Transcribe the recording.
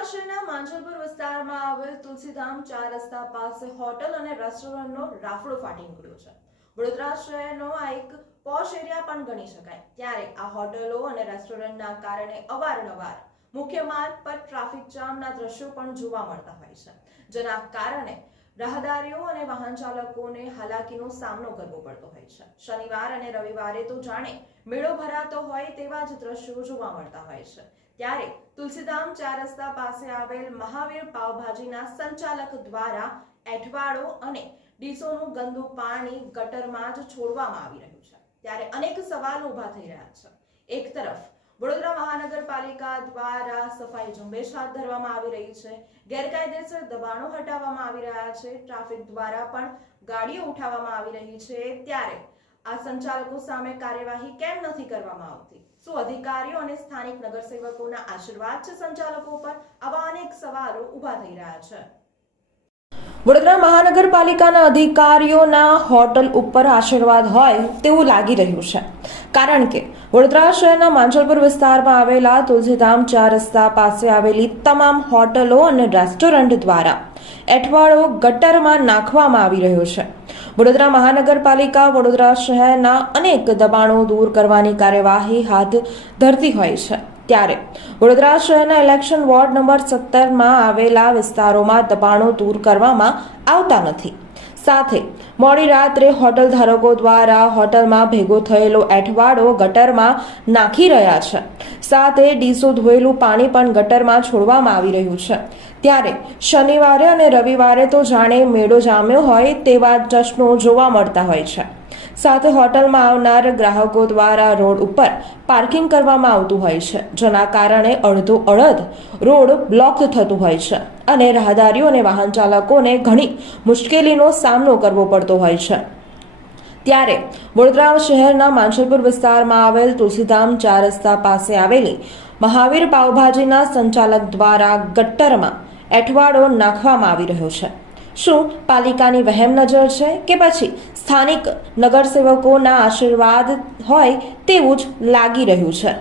વડોદરા શહેરના માંજલપુર વિસ્તારમાં આવેલ તુલસીધામ 4 રસ્તા પાસે હોટલ અને રેસ્ટોરન્ટનો રાફડો ફાટી નીકળ્યો છે। વડોદરા શહેરનો આ એક પોશ એરિયા પણ ગણી શકાય, ત્યારે આ હોટલો અને રેસ્ટોરન્ટના કારણે અવારનવાર મુખ્ય માર્ગ પર ટ્રાફિક જામના દ્રશ્યો પણ જોવા મળતા હોય છે, જેના કારણે રાહદારીઓ અને વાહન ચાલકોને હાલાકીનો સામનો કરવો પડતો હોય છે। શનિવાર અને રવિવારે તો જાણે મેળો ભરાતો હોય તેવા જ દ્રશ્યો જોવા મળતા હોય છે। ત્યારે તુલસીધામ 4 રસ્તા પાસે આવેલ મહાવીર પાવભાજીના સંચાલક દ્વારા એઠવાડો અને ડીસોનું ગંદુ પાણી ગટરમાં જ છોડવામાં આવી રહ્યું છે, ત્યારે અનેક સવાલો ઊભા થઈ રહ્યા છે। એક તરફ વડોદરા મહાનગરપાલિકા દ્વારા સફાઈ ઝુંબેશ હાથ ધરવામાં આવી રહી છે, ગેરકાયદેસર દબાણો હટાવવામાં આવી રહ્યા છે, ટ્રાફિક દ્વારા પણ ગાડીઓ ઉઠાવવામાં આવી રહી છે, ત્યારે આ સંચાલકો સામે કાર્યવાહી કેમ નથી કરવામાં આવતી? શું અધિકારીઓ અને સ્થાનિક નગરસેવકોના આશીર્વાદ છે સંચાલકો પર? આવા અનેક સવાલો ઊભા થઈ રહ્યા છે। વડોદરા મહાનગરપાલિકાના અધિકારીઓના હોટલ ઉપર આશીર્વાદ હોય તેવું લાગી રહ્યું છે, કારણ કે વડોદરા શહેરના માંજલપુર વિસ્તારમાં આવેલા તુલસીધામ 4 રસ્તા પાસે આવેલી તમામ હોટલો અને રેસ્ટોરન્ટ દ્વારા એઠવાડો ગટરમાં નાખવામાં આવી રહ્યો છે। વડોદરા મહાનગરપાલિકા વડોદરા શહેરના અનેક દબાણો દૂર કરવાની કાર્યવાહી હાથ ધરતી હોય છે, ત્યારે વડોદરા શહેરના ઇલેક્શન વોર્ડ નંબર 17માં આવેલા વિસ્તારોમાં દબાણો દૂર કરવામાં આવતા નથી। સાથે મોડી રાત્રે હોટલ ધારકો દ્વારા હોટલમાં ભેગો થયેલો એઠવાડો ગટરમાં નાખી રહ્યા છે, સાથે ડીસો ધોયેલું પાણી પણ ગટરમાં છોડવામાં આવી રહ્યું છે। ત્યારે શનિવારે અને રવિવારે તો જાણે મેળો જામ્યો હોય તેવા જશ્નો જોવા મળતા હોય છે। સાથે હોટલમાં આવનાર ગ્રાહકો દ્વારા રોડ ઉપર પાર્કિંગ કરવામાં આવતું હોય છે, જેના કારણે અડધો અડધ રોડ બ્લોક થતું હોય છે અને રાહદારીઓ અને વાહન ચાલકોને ઘણી મુશ્કેલીનો સામનો કરવો પડતો હોય છે। ત્યારે વડોદરા શહેરના માંજલપુર વિસ્તારમાં આવેલ તુલસીધામ 4 રસ્તા પાસે આવેલી મહાવીર પાવભાજીના સંચાલક દ્વારા ગટ્ટરમાં એઠવાડો નાખવામાં આવી રહ્યો છે। શું પાલિકાની વહેમ નજર છે કે પછી સ્થાનિક નગરસેવકોના આશીર્વાદ હોય તેવું જ લાગી રહ્યું છે?